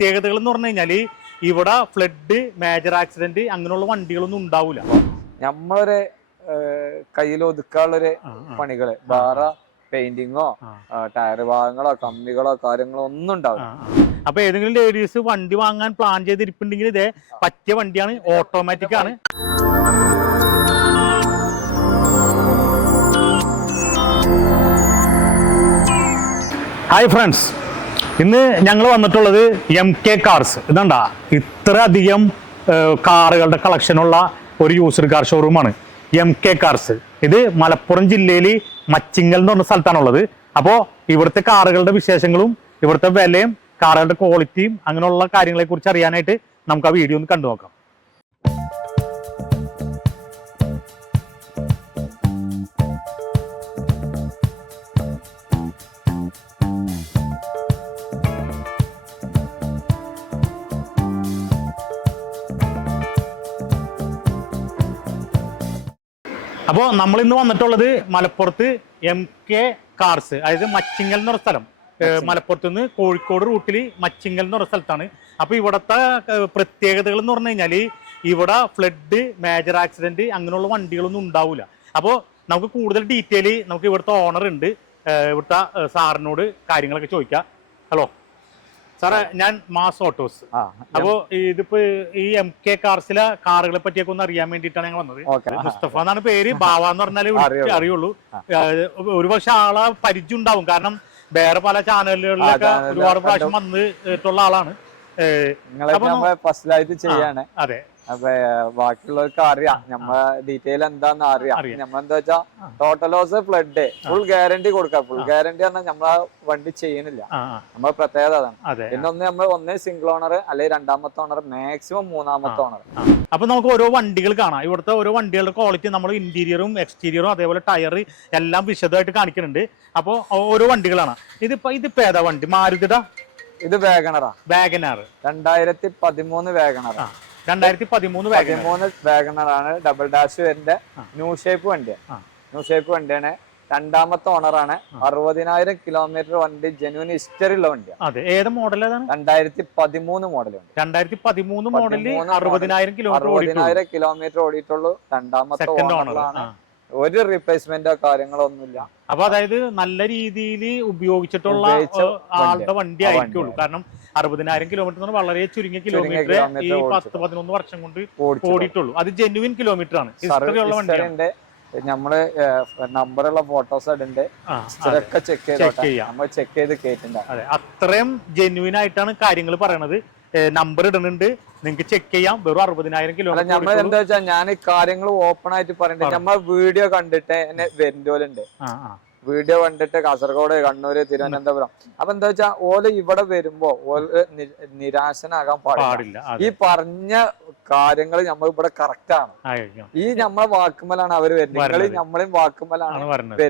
പ്രത്യേകതകൾ എന്ന് പറഞ്ഞു കഴിഞ്ഞാൽ ഇവിടെ ഫ്ലഡ് മേജർ ആക്സിഡന്റ് അങ്ങനെയുള്ള വണ്ടികളൊന്നും ഉണ്ടാവില്ല നമ്മളൊരു കയ്യിൽ ഒതുക്കാനുള്ളൊരു പണികൾ. വേറെ പെയിന്റിങ്ങോ. ടയർ ഭാഗങ്ങളോ കമ്പികളോ കാര്യങ്ങളോ ഒന്നും ഉണ്ടാവില്ല. അപ്പൊ ഏതെങ്കിലും ലേഡീസ് വണ്ടി വാങ്ങാൻ പ്ലാൻ ചെയ്തിരിപ്പുണ്ടെങ്കിൽ ഇതേ പറ്റിയ വണ്ടിയാണ് ഓട്ടോമാറ്റിക് ആണ്. ഹായ് ഫ്രണ്ട്സ് ഇന്ന് ഞങ്ങൾ വന്നിട്ടുള്ളത് എം കെ കാർസ് ഇതണ്ടാ ഇത്രയധികം കാറുകളുടെ കളക്ഷനുള്ള ഒരു യൂസർ കാർ ഷോറൂമാണ് എം കെ കാർസ് ഇത് മലപ്പുറം ജില്ലയിൽ മച്ചിങ്ങൽ എന്ന് പറഞ്ഞ സ്ഥലത്താണുള്ളത്. അപ്പോൾ ഇവിടുത്തെ കാറുകളുടെ വിശേഷങ്ങളും ഇവിടുത്തെ വിലയും കാറുകളുടെ ക്വാളിറ്റിയും അങ്ങനെയുള്ള കാര്യങ്ങളെ കുറിച്ച് അറിയാനായിട്ട് നമുക്ക് ആ വീഡിയോ ഒന്ന് കണ്ടു നോക്കാം അപ്പോൾ നമ്മൾ ഇന്ന് വന്നിട്ടുള്ളത് മലപ്പുറത്ത് എം കെ കാർസ് അതായത് മച്ചിങ്ങൽ എന്ന് പറഞ്ഞ സ്ഥലം. മലപ്പുറത്ത് നിന്ന് കോഴിക്കോട് റൂട്ടിൽ മച്ചിങ്ങൽ എന്ന് പറഞ്ഞ സ്ഥലത്താണ്. അപ്പോൾ ഇവിടത്തെ പ്രത്യേകതകൾ എന്ന് പറഞ്ഞു കഴിഞ്ഞാൽ ഇവിടെ ഫ്ലഡ് മേജർ ആക്സിഡന്റ് അങ്ങനെയുള്ള വണ്ടികളൊന്നും ഉണ്ടാവില്ല അപ്പോൾ നമുക്ക് കൂടുതൽ ഡീറ്റെയിൽ നമുക്ക് ഇവിടുത്തെ ഓണർ ഉണ്ട്. ഇവിടുത്തെ സാറിനോട് കാര്യങ്ങളൊക്കെ ചോദിക്കാം. ഹലോ സാറേ ഞാൻ മാസ് ഓട്ടോസ്. അപ്പോ ഇതിപ്പോ ഈ എം കെ കാർസിലെ കാറുകളെ പറ്റിയൊക്കെ ഒന്ന് അറിയാൻ വേണ്ടിയിട്ടാണ് ഞങ്ങൾ വന്നത്. മുസ്തഫ എന്നാണ് പേര്. ബാവ എന്ന് പറഞ്ഞാൽ അറിയുള്ളൂ. ഒരുപക്ഷെ ആളെ പരിചയം ഉണ്ടാവും കാരണം വേറെ പല ചാനലുകളിലൊക്കെ ഒരുപാട് പ്രാവശ്യം. വന്നിട്ടുള്ള ആളാണ്. അതെ. അപ്പൊ ബാക്കിയുള്ളവർക്ക് അറിയാം. നമ്മളെ ഡീറ്റെയിൽ എന്താന്ന് അറിയാം. നമ്മളെന്താ വെച്ചാ total loss flood full guarantee കൊടുക്കാം. ഫുൾ ഗ്യാരണ്ടി പറഞ്ഞാൽ നമ്മളെ വണ്ടി ചെയ്യണില്ല. നമ്മളെ പ്രത്യേകത അതാണ്. പിന്നൊന്ന് പിന്നെ ഒന്ന് നമ്മൾ ഒന്നേ സിംഗിൾ ഓണർ അല്ലെങ്കിൽ രണ്ടാമത്തെ ഓണർ മാക്സിമം മൂന്നാമത്തെ ഓണർ. അപ്പൊ നമുക്ക് ഓരോ വണ്ടികൾ കാണാം. ഇവിടുത്തെ ഓരോ വണ്ടികളുടെ ക്വാളിറ്റി നമ്മൾ ഇന്റീരിയറും എക്സ്റ്റീരിയറും അതേപോലെ ടയർ എല്ലാം വിശദമായിട്ട് കാണിക്കുന്നുണ്ട്. അപ്പോൾ ഓരോ വണ്ടികളാണ്. ഇതിപ്പോ ഇതിപ്പോ ഏതാ വണ്ടി? മാരുതിയുടെ ഇത് വേഗണറാ വാഗനാർ രണ്ടായിരത്തി പതിമൂന്ന് വേഗണറാ രണ്ടായിരത്തി പതിമൂന്ന് പതിമൂന്ന് ഡബിൾ ഡാഷ് വരുന്ന ന്യൂ ഷേപ്പ് വണ്ടിയാണ്. ന്യൂ ഷേപ്പ് വണ്ടിയാണ്. രണ്ടാമത്തെ ഓണറാണ് അറുപതിനായിരം കിലോമീറ്റർ വണ്ടി ജെനുവിൻ ഹിസ്റ്ററി ഉള്ള വണ്ടിയാണ് അതെ. ഏത് മോഡൽ രണ്ടായിരത്തി പതിമൂന്ന് മോഡൽ രണ്ടായിരത്തി പതിമൂന്ന് മോഡലിൽ അറുപതിനായിരം കിലോമീറ്റർ ഓടിയിട്ടുള്ളൂ. കിലോമീറ്റർ ഓടിയിട്ടുള്ളൂ. രണ്ടാമത്തെ ഓണറിലാണ് ഒരു റീപ്ലേസ്മെന്റോ കാര്യങ്ങളോ ഒന്നുമില്ല. അപ്പൊ അതായത് നല്ല രീതിയിൽ ഉപയോഗിച്ചിട്ടുള്ള ഉപയോഗിച്ച ആളുടെ വണ്ടി. ആയിരിക്കുള്ളൂ. കാരണം അറുപതിനായിരം കിലോമീറ്റർ എന്ന് വളരെ ചുരുങ്ങിയ കിലോമീറ്റർ ഈ പത്ത്. പതിനൊന്ന് വർഷം കൊണ്ട് ഓടിയിട്ടുള്ളൂ. അത് ജെന്യുവിൻ കിലോമീറ്റർ ആണ്. ഹിസ്റ്ററി ഉള്ള വണ്ടിയാണ്. നമ്മൾ നമ്പറുള്ള ഫോട്ടോസ് ഇടണ്ട്. ചെക്ക് നമ്മൾ ചെക്ക് ചെയ്ത് കേട്ടിട്ടുണ്ട് അതെ അത്രയും ജെന്യുവിൻ ആയിട്ടാണ് കാര്യങ്ങൾ പറയണത്. നമ്പർ ഇടുന്നുണ്ട്. നിങ്ങൾക്ക് ചെക്ക് ചെയ്യാം. വെറും അറുപതിനായിരം കിലോമീറ്റർ നമ്മൾ എന്താ വെച്ചാൽ ഞാൻ കാര്യങ്ങൾ ഓപ്പൺ ആയിട്ട് പറയണ്ടേ. നമ്മൾ വീഡിയോ കണ്ടിട്ട് എന്നെ വരുന്നോലുണ്ട് വീഡിയോ കണ്ടിട്ട് കാസർഗോഡ് കണ്ണൂര് തിരുവനന്തപുരം. അപ്പൊ എന്താ വെച്ചാ ഓൽ ഇവിടെ വരുമ്പോ ഓൽ നിരാശനാകാൻ പാടില്ല. ഈ പറഞ്ഞ കാര്യങ്ങൾ നമ്മൾ ഇവിടെ കറക്റ്റ് ആണ്. ഈ നമ്മളെ വാക്കുമലാണ് അവർ വരുന്നത് നിങ്ങൾ. നമ്മളെയും വാക്കുമലാണ് ഓക്കേ.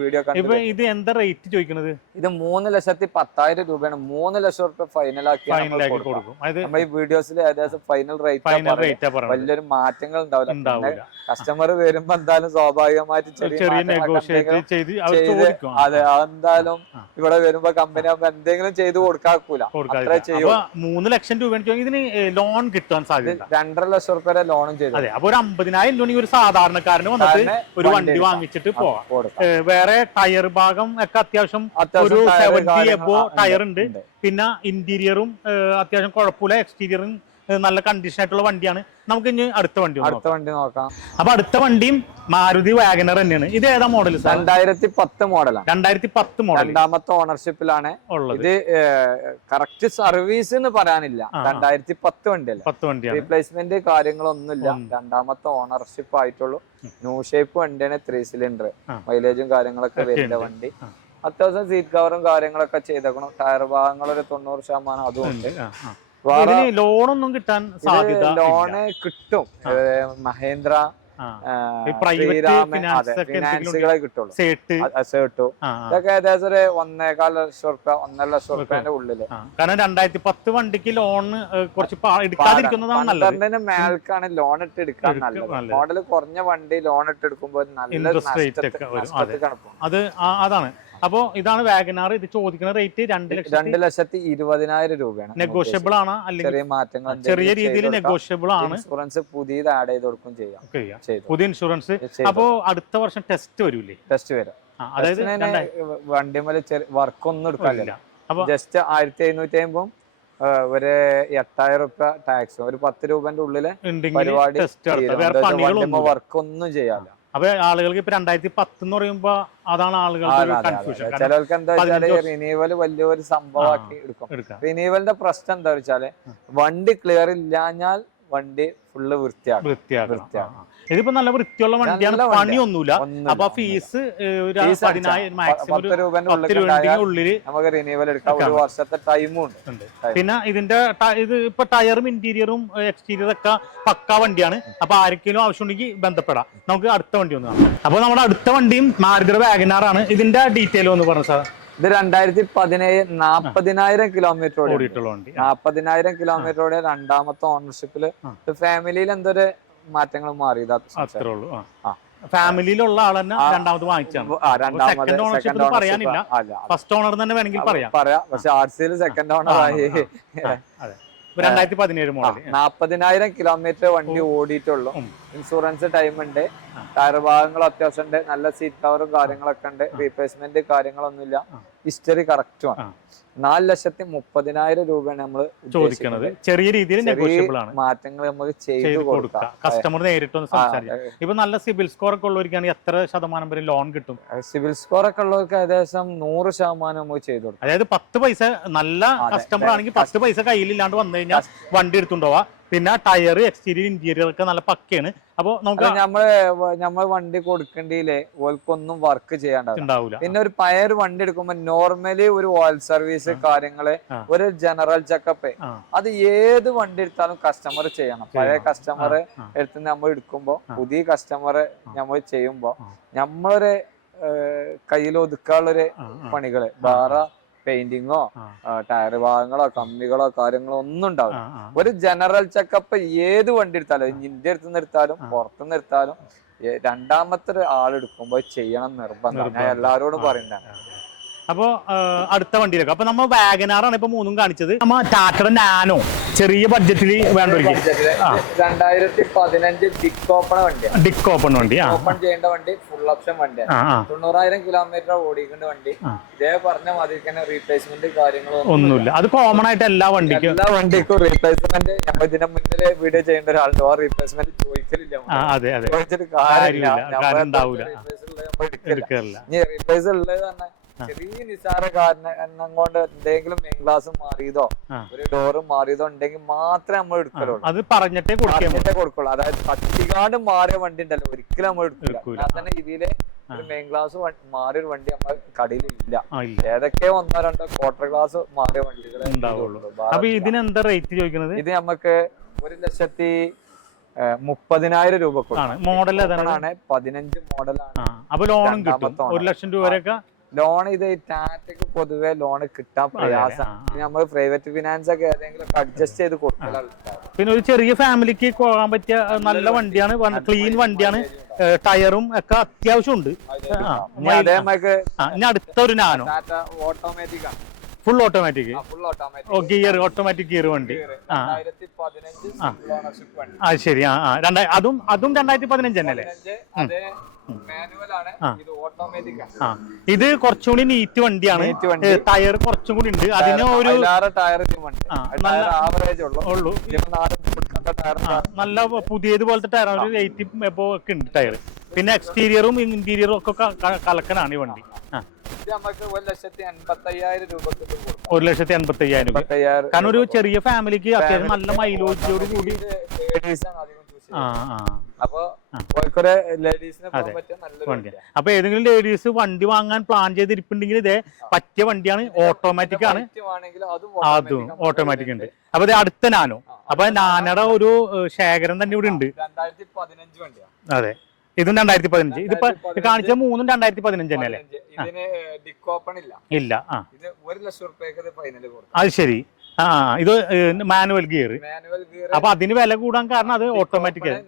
വീഡിയോ കണ്ടു ഇത് എന്താ റേറ്റ് ചോദിക്കുന്നത് ഇത് മൂന്ന് ലക്ഷത്തി പത്തായിരം രൂപയാണ്. മൂന്ന് ലക്ഷം റുപ്യ ഫൈനൽ ആക്കി നമ്മൾ ഈ വീഡിയോസിൽ ഏകദേശം ഫൈനൽ റേറ്റ് വലിയൊരു മാറ്റങ്ങൾ ഉണ്ടാവില്ല. ഉണ്ടാവില്ല. കസ്റ്റമർ വരുമ്പോ എന്തായാലും സ്വാഭാവികമായിട്ട് ചെറിയ അതെ എന്തായാലും ഇവിടെ വരുമ്പോ കമ്പനി എന്തെങ്കിലും ചെയ്ത് കൊടുക്കാക്കൂല. അത്ര ചെയ്യും. മൂന്ന് ലക്ഷം രൂപ ഇതിന് ലോൺ കിട്ടാൻ സാധ്യത രണ്ടര ലക്ഷം റുപ്യ ലോണും ചെയ്തു. അതെ അപ്പൊ ഒരു അമ്പതിനായിരം രൂപ ഒരു സാധാരണക്കാരന് വന്നിട്ട് ഒരു വണ്ടി. വാങ്ങിച്ചിട്ട് പോവാം. വേറെ ടയർ ഭാഗം ഒക്കെ അത്യാവശ്യം ഒരു സെവന്റി 70 കാര്യങ്ങൾ എബോ ടയർ ഉണ്ട് ഉണ്ട്. പിന്നെ ഇന്റീരിയറും അത്യാവശ്യം കുഴപ്പമില്ല. എക്സ്റ്റീരിയറും നല്ല കണ്ടീഷൻ ആയിട്ടുള്ള വണ്ടിയാണ്. നമുക്ക് ഇനി അടുത്ത വണ്ടി അടുത്ത വണ്ടി നോക്കാം. അപ്പൊ അടുത്ത വണ്ടിയും മാരുതി വാഗനർ തന്നെയാണ്. ഇത് ഏതാ മോഡൽ രണ്ടായിരത്തി പത്ത് മോഡലാണ് രണ്ടായിരത്തി പത്ത് മോഡൽ രണ്ടാമത്തെ ഓണർഷിപ്പിലാണ് ഉള്ളത്. ഇത് കറക്റ്റ് സർവീസ് എന്ന് പറയാനില്ല. രണ്ടായിരത്തി പത്ത് വണ്ടിയല്ല? പത്ത് വണ്ടി റീപ്ലേസ്മെന്റ് കാര്യങ്ങളൊന്നുമില്ല. രണ്ടാമത്തെ ഓണർഷിപ്പ് ആയിട്ടുള്ളൂ. ന്യൂ ഷേപ്പ് വണ്ടിയാണ് ത്രീ സിലിണ്ടർ മൈലേജും കാര്യങ്ങളൊക്കെ വരുന്ന വണ്ടി. അത്യാവശ്യം സീറ്റ് കവറും കാര്യങ്ങളൊക്കെ ചെയ്തേക്കണം. ടയർ ഭാഗങ്ങൾ ഒരു തൊണ്ണൂറ് ശതമാനം അതും ഉണ്ട്. ലോണൊന്നും കിട്ടാൻ സാധ്യത. ലോണ് കിട്ടും. മഹേന്ദ്ര ഫിനാൻസുകളെ കിട്ടുള്ളൂ. സേട്ട്. ഇതൊക്കെ ഏകദേശം ഒരു ഒന്നേകാൽ ലക്ഷം റുപ്യ ഒന്നര ലക്ഷം റുപ്യന്റെ ഉള്ളിൽ. കാരണം രണ്ടായിരത്തി പത്ത് വണ്ടിക്ക് ലോൺ കുറച്ച് പന്ത്രണ്ടിന് മേൽക്കാണ് ലോൺ ഇട്ട് എടുക്കാൻ നല്ലത്. മോഡൽ കുറഞ്ഞ വണ്ടി ലോൺ ഇട്ട് എടുക്കുമ്പോൾ നല്ല. അത്. അതാണ്. അപ്പോ ഇതാണ് വാഗനാർ. ഇത് ചോദിക്കുന്ന റേറ്റ് രണ്ട് ലക്ഷം രണ്ട് ലക്ഷത്തി ഇരുപതിനായിരം രൂപയാണ്. നെഗോഷ്യബിൾ ആണ് അല്ലെങ്കിൽ ചെറിയ മാറ്റങ്ങൾ ചെറിയ രീതിയിൽ നെഗോഷ്യബിൾ ആണ്. ഇൻഷുറൻസ് പുതിയത് ആഡ് ചെയ്ത് കൊടുക്കും ചെയ്യാം. പുതിയ ഇൻഷുറൻസ് അപ്പോ അടുത്ത വർഷം ടെസ്റ്റ് വരൂലേ ടെസ്റ്റ് വരാം. അതായത് വണ്ടിമേൽ വർക്ക് ഒന്നും എടുക്കാനില്ല ജസ്റ്റ് ആയിരത്തി എഴുന്നൂറ്റി അമ്പതും ഒരു എട്ടായിരം റുപ്യ ടാക്സ് ഒരു പത്ത് രൂപന്റെ ഉള്ളിൽ പരിപാടി വർക്ക് ഒന്നും ചെയ്യാനില്ല. അപ്പൊ ആളുകൾക്ക് ഇപ്പൊ രണ്ടായിരത്തി പത്ത് എന്ന് പറയുമ്പോ അതാണ് ആളുകൾക്ക് കൺഫ്യൂഷൻ കാരണം ചിലർക്ക് എന്താ വെച്ചാൽ റിനീവൽ വലിയൊരു സംഭവമാക്കി എടുക്കും. റിനീവലിന്റെ പ്രശ്നം എന്താ വെച്ചാൽ വണ്ടി ക്ലിയർ ഇല്ലാഞ്ഞാൽ വണ്ടി ഫുള്ള് വൃത്തിയാക്കും ആ. ഇതിപ്പോ നല്ല വൃത്തിയുള്ള വണ്ടിയാണ്. പണിയൊന്നുമില്ല. അപ്പൊ. ഫീസ് ഒരു പതിനായിരം മാക്സിമം ഉള്ളിൽ നമുക്ക് റിന്യൂവൽ എടുക്കാം. ഒരു. വർഷത്തെ ടൈമും ഉണ്ട്. പിന്നെ ഇതിന്റെ ഇത് ഇപ്പൊ ടയറും ഇന്റീരിയറും എക്സ്റ്റീരിയറും ഒക്കെ പക്കാ വണ്ടിയാണ്. അപ്പൊ ആർക്കെങ്കിലും ആവശ്യമുണ്ടെങ്കിൽ ബന്ധപ്പെടാം. നമുക്ക് അടുത്ത വണ്ടി ഒന്ന് കാണാം. അപ്പൊ നമ്മുടെ അടുത്ത വണ്ടിയും മാരുതിയുടെ വാഗനാർ ആണ്. ഇതിന്റെ ഡീറ്റെയിൽ ഒന്ന് പറഞ്ഞു സാർ ഇത് രണ്ടായിരത്തി പതിനേഴ് നാപ്പതിനായിരം കിലോമീറ്റർ ഓടി ഓടിയിട്ടുള്ള വണ്ടി. നാപ്പതിനായിരം കിലോമീറ്റർ ഓടിയ രണ്ടാമത്തെ ഓണർഷിപ്പിൽ. ഫാമിലിയിൽ എന്തൊരു മാറ്റങ്ങൾ മാറിയത് അത്രേ ഉള്ളൂ. ആ. ഫാമിലിയിലുള്ള ആൾ തന്നെ രണ്ടാമത് വാങ്ങിച്ചാണ് ownership പറയാനില്ല. ഫസ്റ്റ് ഓണർ തന്നെ വേണമെങ്കിൽ പറയാം. പറയാം. പക്ഷെ ആർസിയിൽ സെക്കൻഡ് ഓണർ ആയി. രണ്ടായിരത്തി പതിനേഴ് മോഡൽ നാപ്പതിനായിരം കിലോമീറ്റർ വണ്ടി ഓടിയിട്ടുള്ളൂ. ഇൻഷുറൻസ് ടൈം ഉണ്ട്. ടയർ ഭാഗങ്ങൾ അത്യാവശ്യം ഉണ്ട്. നല്ല സീറ്റ് കവറും കാര്യങ്ങളൊക്കെ ഉണ്ട്. റീപ്ലേസ്മെന്റ് കാര്യങ്ങളൊന്നുമില്ല. ഹിസ്റ്ററി കറക്റ്റുമാണ്. നാല് ലക്ഷത്തി മുപ്പതിനായിരം രൂപയാണ് നമ്മൾ ചോദിക്കുന്നത് ചെറിയ രീതിയിൽ നെഗോഷ്യബിൾ ആണ്. മാറ്റങ്ങൾ നമുക്ക് ചെയ്തു കൊടുക്കാം. കസ്റ്റമർ നേരിട്ട് ഒന്ന് സംസാരിക്കാം. ഇപ്പൊ നല്ല സിബിൽ സ്കോർ ഒക്കെ ഉള്ളവർക്കാണെങ്കിൽ എത്ര ശതമാനം വരെ ലോൺ കിട്ടും? സിബിൽ സ്കോർ ഒക്കെ ഉള്ളവർക്ക് ഏകദേശം നൂറ് ശതമാനം നമുക്ക് ചെയ്തു കൊടുക്കാം. അതായത് പത്ത് പൈസ നല്ല കസ്റ്റമർ ആണെങ്കിൽ പത്ത് പൈസ കയ്യിലില്ലാണ്ട് വന്നു കഴിഞ്ഞാൽ വണ്ടി എടുത്തുണ്ടോവാ പിന്നെ ടയർ എക്സ്റ്റീരിയർ ഇന്റീരിയർ ഒക്കെ നല്ല പക്കയാണ്. അപ്പൊ നമുക്ക് നമ്മൾ നമ്മൾ വണ്ടി കൊടുക്കേണ്ടിയില്ലേ ഓൽക്കൊന്നും വർക്ക് ചെയ്യാണ്ടാവില്ല. പിന്നെ ഒരു പയർ വണ്ടി എടുക്കുമ്പോ നോർമലി ഒരു ഓയിൽ സർവീസ് കാര്യങ്ങൾ ഒരു ജനറൽ ചെക്കപ്പ് അത് ഏത് വണ്ടി എടുത്താലും കസ്റ്റമർ ചെയ്യണം. പഴയ. കസ്റ്റമർ എടുത്ത് നമ്മൾ എടുക്കുമ്പോ പുതിയ കസ്റ്റമർ നമ്മൾ ചെയ്യുമ്പോ. നമ്മളൊരു കയ്യിൽ ഒതുക്കാനുള്ളൊരു പണികൾ. വേറെ പെയിന്റിങ്ങോ ടയർ ഭാഗങ്ങളോ കമ്മികളോ കാര്യങ്ങളോ ഒന്നും ഉണ്ടാവില്ല. ഒരു ജനറൽ ചെക്കപ്പ് ഏത് വണ്ടി എടുത്താലും ഇനി ഇന്ത്യ അടുത്ത് എടുത്താലും പുറത്തു നിർത്താലും രണ്ടാമത്തെ എടുക്കുമ്പോൾ ചെയ്യണം നിർബന്ധം. ഞാൻ. എല്ലാവരോടും അപ്പൊ അടുത്ത വണ്ടിയിലേക്ക്. അപ്പൊ നമ്മ വാഗനാറാണ് ഇപ്പൊ മൂന്നും കാണിച്ചത്. നമ്മ ടാറ്റയുടെ നാനോ. ചെറിയ ബഡ്ജറ്റിൽ വേണ്ടവർക്ക്. രണ്ടായിരത്തി പതിനഞ്ച് ഡിക് ഓപ്പൺ വണ്ടിയാണ് ഡിക്ക് ഓപ്പൺ വണ്ടി. ഓപ്പൺ ചെയ്യേണ്ട വണ്ടി ഫുൾ ഓപ്ഷൻ വണ്ടിയാണ് തൊണ്ണൂറായിരം കിലോമീറ്റർ ഓടിക്കേണ്ട വണ്ടി. ഇതേ പറഞ്ഞ മാതിരി തന്നെ റീപ്ലേസ്മെന്റ് കാര്യങ്ങളും ഒന്നുമില്ല. അത് കോമൺ ആയിട്ട് എല്ലാ വണ്ടിക്കും എല്ലാ വണ്ടിക്കും റീപ്ലേസ്മെന്റ് നമ്മൾ ഇതിന്റെ മുന്നിൽ വീഡിയോ ചെയ്യേണ്ട ഒരാളുണ്ട്. ആ റീപ്ലേസ്മെന്റ് ചോദിക്കലില്ല അതെ അതെ. ചോദിച്ചിട്ട് കാര്യമില്ല. റീപ്ലേസ് ഉള്ളത് തന്നെ ചെറിയ നിസാര കാരണം കൊണ്ട് എന്തെങ്കിലും മെയിൻ ഗ്ലാസ് മാറിയതോ ഒരു ഡോറ് മാറിയതോ ഉണ്ടെങ്കിൽ മാത്രമേ നമ്മൾ എടുക്കലുള്ളൂ. അത് പറഞ്ഞിട്ടേ കൊടുക്കുള്ളൂ. അതായത് പട്ടികാണ്ട് മാറിയ വണ്ടി ഉണ്ടല്ലോ ഒരിക്കലും നമ്മൾ എടുക്കില്ല തന്നെ ഇതിലെ ഒരു മെയിൻ ഗ്ലാസ് മാറിയ ഒരു വണ്ടി നമ്മൾ കടയിൽ ഇല്ല. ഏതൊക്കെ ഒന്നോ രണ്ടോ ക്വാർട്ടർ ഗ്ലാസ് മാറിയ വണ്ടികളെ ഉണ്ടാവുള്ളൂ. അപ്പൊ ബാക്കി ഇതിന് എന്താ റേറ്റ് ചോദിക്കുന്നത് ഇത് നമുക്ക് ഒരു ലക്ഷത്തി മുപ്പതിനായിരം രൂപ മോഡൽ പതിനഞ്ച് മോഡലാണ് അപ്പൊ ലോണും കിട്ടും. ഒരു ലക്ഷം രൂപ വരെയൊക്കെ ലോൺ ഇത് ടാറ്റക്ക് പൊതുവെ ലോൺ കിട്ടാൻ പ്രയാസം. നമ്മൾ പ്രൈവറ്റ് ഫിനാൻസ് ഒക്കെ ഏതെങ്കിലും അഡ്ജസ്റ്റ് ചെയ്ത് കൊടുക്കലാണ് പിന്നെ ഒരു ചെറിയ ഫാമിലിക്ക് പോകാൻ പറ്റിയ നല്ല വണ്ടിയാണ്. ക്ലീൻ വണ്ടിയാണ്. ടയറും ഒക്കെ അത്യാവശ്യം ഉണ്ട് ആ, ഇനി അതേ നമുക്ക് ഇനി അടുത്തൊരു നാനോ? ടാറ്റ ഓട്ടോമാറ്റിക് ആണ്. Full automatic gear automatic gear വണ്ടി. ആ. ആ. ശരി. ആ ആ. രണ്ടായി അതും അതും രണ്ടായിരത്തി പതിനഞ്ച് തന്നെ അല്ലേ ആ. ഇത് കുറച്ചുകൂടി നീറ്റ് വണ്ടിയാണ്. ടയർ കുറച്ചും കൂടി ഉണ്ട്. അതിന് ഒരു ടയർ നല്ല- പുതിയത് പോലത്തെ ഉള്ളൂ. ടയർ ഒരു എയ്റ്റി എബോ ഒക്കെ ഉണ്ട് ടയർ പിന്നെ എക്സ്റ്റീരിയറും ഇന്റീരിയറും ഒക്കെ കലക്കനാണ് ഈ വണ്ടി. ഇത് നമുക്ക് ഒരു ലക്ഷത്തി എൺപത്തി അയ്യായിരം രൂപക്ക് ഒരു ലക്ഷത്തി എൺപത്തി അയ്യായിരം രൂപ. എൺപത്തയ്യായിരം കാരണം ഒരു ചെറിയ ഫാമിലിക്ക് അത്യാവശ്യം നല്ല മൈലോജിയോട് കൂടി അപ്പൊ ഏതെങ്കിലും ലേഡീസ് വണ്ടി വാങ്ങാൻ പ്ലാൻ ചെയ്തിരിപ്പുണ്ടെങ്കിൽ ഇതേ പറ്റിയ വണ്ടിയാണ് ഓട്ടോമാറ്റിക് ആണ്. അതും ഓട്ടോമാറ്റിക് ഉണ്ട്. അപ്പൊ ഇത് അടുത്ത നാനോ. അപ്പൊ നാനയുടെ ഒരു ശേഖരം തന്നെ ഇവിടെ ഉണ്ട്. രണ്ടായിരത്തി പതിനഞ്ച് വണ്ടിയാണ് അതെ. ഇതും രണ്ടായിരത്തി പതിനഞ്ച് ഇതിപ്പോ കാണിച്ച മൂന്നും രണ്ടായിരത്തി പതിനഞ്ച്. തന്നെ അല്ലേ പതിനഞ്ച്. ഇതിന് ഡിക്ക് ഓപ്പൺ ഇല്ല ആ. അത് ശരി. ആ ഇത് മാനുവൽ ഗിയർ. അപ്പൊ അതിന് വില കൂടാൻ കാരണം അത് ഓട്ടോമാറ്റിക് ആണ്.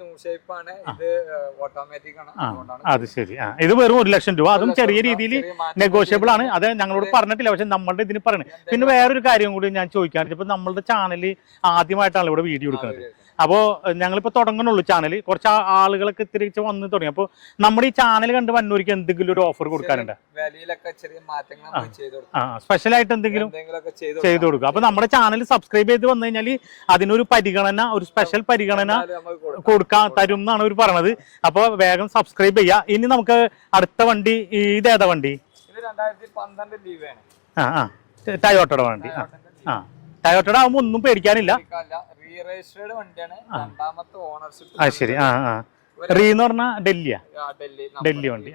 അത് ശരി. ആ. ഇത് വെറും ഒരു ലക്ഷം രൂപ. അതും ചെറിയ രീതിയിൽ നെഗോഷ്യബിൾ ആണ്. അത് ഞങ്ങളോട് പറഞ്ഞിട്ടില്ല. പക്ഷെ നമ്മളുടെ ഇതിന് പറയണേ. പിന്നെ വേറൊരു കാര്യം കൂടി ഞാൻ ചോദിക്കാൻ ഇപ്പൊ നമ്മളുടെ ചാനൽ ആദ്യമായിട്ടാണ് ഇവിടെ വീഡിയോ എടുക്കുന്നത്. അപ്പോൾ ഞങ്ങളിപ്പോൾ തുടങ്ങണുള്ളൂ ചാനൽ കുറച്ച് ആളുകളൊക്കെ തിരിച്ച് വന്ന് തുടങ്ങി. അപ്പോൾ നമ്മുടെ ഈ ചാനൽ കണ്ട് വന്നൂരിക്ക് എന്തെങ്കിലും ഒരു ഓഫർ കൊടുക്കാനുണ്ട്. സ്പെഷ്യൽ ആയിട്ട് എന്തെങ്കിലും ചെയ്ത് ചെയ്തു കൊടുക്കും. അപ്പൊ നമ്മുടെ ചാനൽ സബ്സ്ക്രൈബ് ചെയ്ത് വന്നു കഴിഞ്ഞാൽ അതിനൊരു പരിഗണന ഒരു സ്പെഷ്യൽ പരിഗണന. കൊടുക്കാൻ തരും എന്നാണ് അവർ പറഞ്ഞത് അപ്പോൾ വേഗം സബ്സ്ക്രൈബ് ചെയ്യുക ഇനി നമുക്ക് അടുത്ത വണ്ടി വണ്ടി? ഇത് ആ ആ. ടയോട്ടയുടെ വണ്ടി. ആ ആ. ടയോട്ടയുടെ ആകുമ്പോൾ ഒന്നും പേടിക്കാനില്ല. രജിസ്റ്റേർഡ് വണ്ടിയാണ്. രണ്ടാമത്തെ ഓണർഷിപ്പ് ആ ശരി. ആ ആ. റീ എന്ന് പറഞ്ഞാൽ ഡൽഹിയാ? ഡൽഹി വണ്ടി,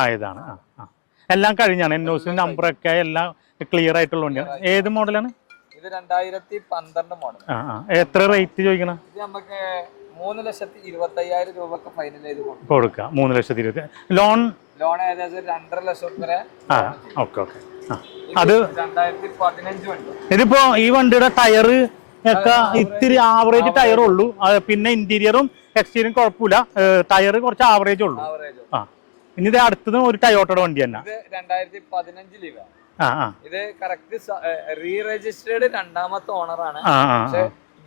ആയതാണ് ആ ആ എല്ലാം കഴിഞ്ഞാണ്. എൻ ഒ സി നമ്പറൊക്കെ എല്ലാം ക്ലിയർ ആയിട്ടുള്ള വണ്ടിയാണ്. ഏത് മോഡലാണ്? ഇത് രണ്ടായിരത്തി പന്ത്രണ്ട് മോഡൽ ആ ആ. എത്ര റേറ്റ് ചോദിക്കണം? ഇത് നമുക്ക് മൂന്ന് ലക്ഷത്തി ഇരുപത്തി അയ്യായിരം രൂപക്ക് ഫൈനൽ ചെയ്ത് കൊടുക്കാം. മൂന്ന് ലക്ഷത്തി ഇരുപത്തി ലോൺ ലോൺ ഏകദേശം രണ്ടര ലക്ഷം വരെ ആ ഓക്കെ ഓക്കെ. അത് രണ്ടായിരത്തി പതിനഞ്ച് വണ്ടി. ഇതിപ്പോ ഈ വണ്ടിയുടെ ടയറ് ഒക്കെ ഇത്തിരി ആവറേജ് ടയർ ഉള്ളൂ. പിന്നെ ഇന്റീരിയറും എക്സ്റ്റീരിയറും കുഴപ്പമില്ല. ടയർ കുറച്ച് ആവറേജ് ഉള്ളൂ. ആ. ഇനി ഇത് അടുത്തത് ഒരു ടയോട്ടയുടെ വണ്ടി തന്നെ ഇത് രണ്ടായിരത്തി പതിനഞ്ച് ആ ആ. ഇത് കറക്റ്റ് റീ രജിസ്റ്റേർഡ് രണ്ടാമത്തെ ഓണറാണ്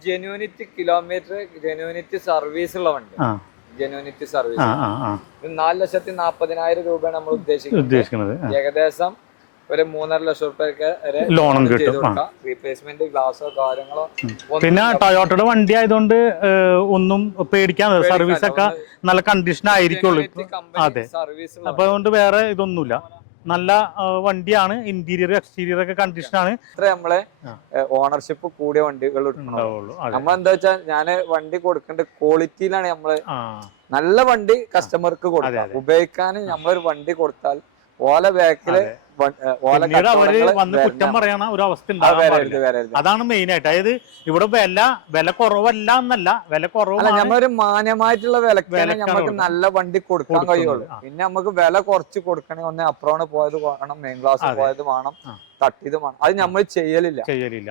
ജെന്യൂനിറ്റി കിലോമീറ്റർ ജെനുവിനിറ്റി സർവീസ് ഉള്ള വണ്ടി. ആ. ജെന്യൂനിറ്റി സർവീസ് നാല് ലക്ഷത്തി നാപ്പതിനായിരം രൂപയാണ് നമ്മൾ ഉദ്ദേശിക്കുന്നത്. ഏകദേശം ഒരു മൂന്നര ലക്ഷം റുപ്യൊക്കെ വരെ ലോണും കിട്ടും. റീപ്ലേസ്മെന്റ് ഗ്ലാസോ കാര്യങ്ങളോ പിന്നെ ടൊയോട്ടയുടെ വണ്ടി ആയതുകൊണ്ട് ഒന്നും പേടിക്കാൻ സർവീസ് ഒക്കെ നല്ല കണ്ടീഷൻ ആയിരിക്കുള്ളൂ. അതെ. അപ്പൊ അതുകൊണ്ട് വേറെ ഇതൊന്നുമില്ല. നല്ല വണ്ടിയാണ്. ഇന്റീരിയർ എക്സ്റ്റീരിയർ ഒക്കെ കണ്ടീഷൻ ആണ്. ഇത്ര നമ്മളെ ഓണർഷിപ്പ് കൂടിയ വണ്ടികൾ എന്താ വെച്ചാൽ ഞാൻ വണ്ടി കൊടുക്കേണ്ട. ക്വാളിറ്റിയിലാണ് നമ്മൾ നല്ല വണ്ടി കസ്റ്റമർക്ക് കൊടുക്കുക. ഉപയോഗിക്കാൻ നമ്മളൊരു വണ്ടി കൊടുത്താൽ ഓല ബാക്കിൽ പിന്നീട് അവർ വന്ന് കുറ്റം. പറയണ ഒരു അവസ്ഥ അതാണ് മെയിൻ ആയിട്ട്. അതായത് ഇവിടെ വില വില കുറവല്ല എന്നല്ല വില കുറവാണ് നമ്മളൊരു മാന്യമായിട്ടുള്ള വില നമുക്ക് നല്ല വണ്ടി കൊടുക്കാൻ. കഴിയുള്ളൂ. പിന്നെ നമുക്ക് വില കുറച്ച് കൊടുക്കണേ ഒന്ന് അപ്രോണ് പോയത് വേണം മെയിൻ ക്ലാസ്. പോയത് വേണം. തട്ടിയത് വേണം. അത് നമ്മൾ ചെയ്യലില്ല.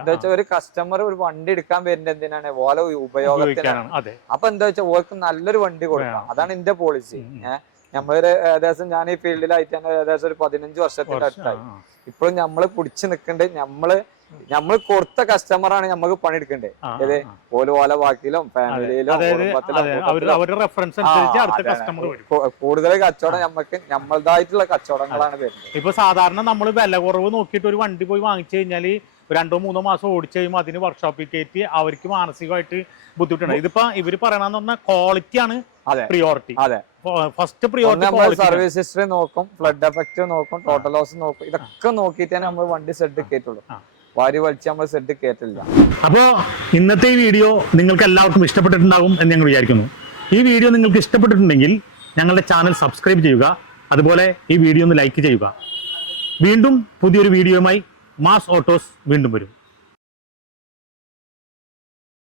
എന്താ വെച്ചാൽ ഒരു കസ്റ്റമർ ഒരു വണ്ടി എടുക്കാൻ വരുന്നത് എന്തിനാണ്? ഓല ഉപയോഗത്തിനാണ്. അപ്പൊ എന്താ വെച്ചാൽ ഓർക്ക് നല്ലൊരു വണ്ടി കൊടുക്കണം. അതാണ് എന്റെ പോളിസി. ഏഹ് നമ്മളൊരു ഏകദേശം ഞാൻ ഈ ഫീൽഡിലായിട്ട് തന്നെ ഏകദേശം ഒരു പതിനഞ്ച് വർഷത്തിന്റെ അടുത്തായി. ഇപ്പോഴും നമ്മൾ പിടിച്ചു നിൽക്കണ്ടേ നമ്മൾ നമ്മൾ കൊടുത്ത കസ്റ്റമറാണ് നമുക്ക് പണിയെടുക്കണ്ടേ? ഓല. ഓൽ ഓല ബാക്കിയിലും ഫാമിലിയിലും കൂടുതൽ കച്ചവടം നമുക്ക് നമ്മളതായിട്ടുള്ള കച്ചവടങ്ങളാണ് വരുന്നത്. ഇപ്പൊ സാധാരണ നമ്മൾ വില കുറവ് നോക്കിയിട്ട് ഒരു വണ്ടി പോയി വാങ്ങിച്ചു കഴിഞ്ഞാൽ രണ്ടോ മൂന്നോ മാസം ഓടിച്ചു കഴിയുമ്പോൾ അതിന് വർക്ക്ഷോപ്പിൽ കയറ്റി അവർക്ക് മാനസികമായിട്ട് ബുദ്ധിമുട്ടുണ്ട്. ഇതിപ്പോ ഇവർ പറയണെന്ന് പറഞ്ഞാൽ ക്വാളിറ്റി ആണ് അതെ. പ്രിയോറിറ്റി അതെ. First priority quality service history നോക്കും ഫ്ലഡ് എഫക്റ്റ് നോക്കും ടോട്ടൽ ലോസ് നോക്കും ഇതൊക്കെ നോക്കിയിട്ടാണ് നമ്മൾ വണ്ടി സെഡ് കയറ്റുള്ളൂ. വാരി വലിച്ച് നമ്മൾ സെഡ് കയറ്റില്ല അപ്പോൾ ഇന്നത്തെ ഈ വീഡിയോ നിങ്ങൾക്ക് എല്ലാവർക്കും ഇഷ്ടപ്പെട്ടിട്ടുണ്ടാകും എന്ന് ഞങ്ങൾ വിചാരിക്കുന്നു. ഈ വീഡിയോ നിങ്ങൾക്ക് ഇഷ്ടപ്പെട്ടിട്ടുണ്ടെങ്കിൽ ഞങ്ങളുടെ ചാനൽ സബ്സ്ക്രൈബ് ചെയ്യുക അതുപോലെ ഈ വീഡിയോ ഒന്ന് ലൈക്ക് ചെയ്യുക. വീണ്ടും പുതിയൊരു വീഡിയോയുമായി മാസ് ഓട്ടോസ് വീണ്ടും വരും.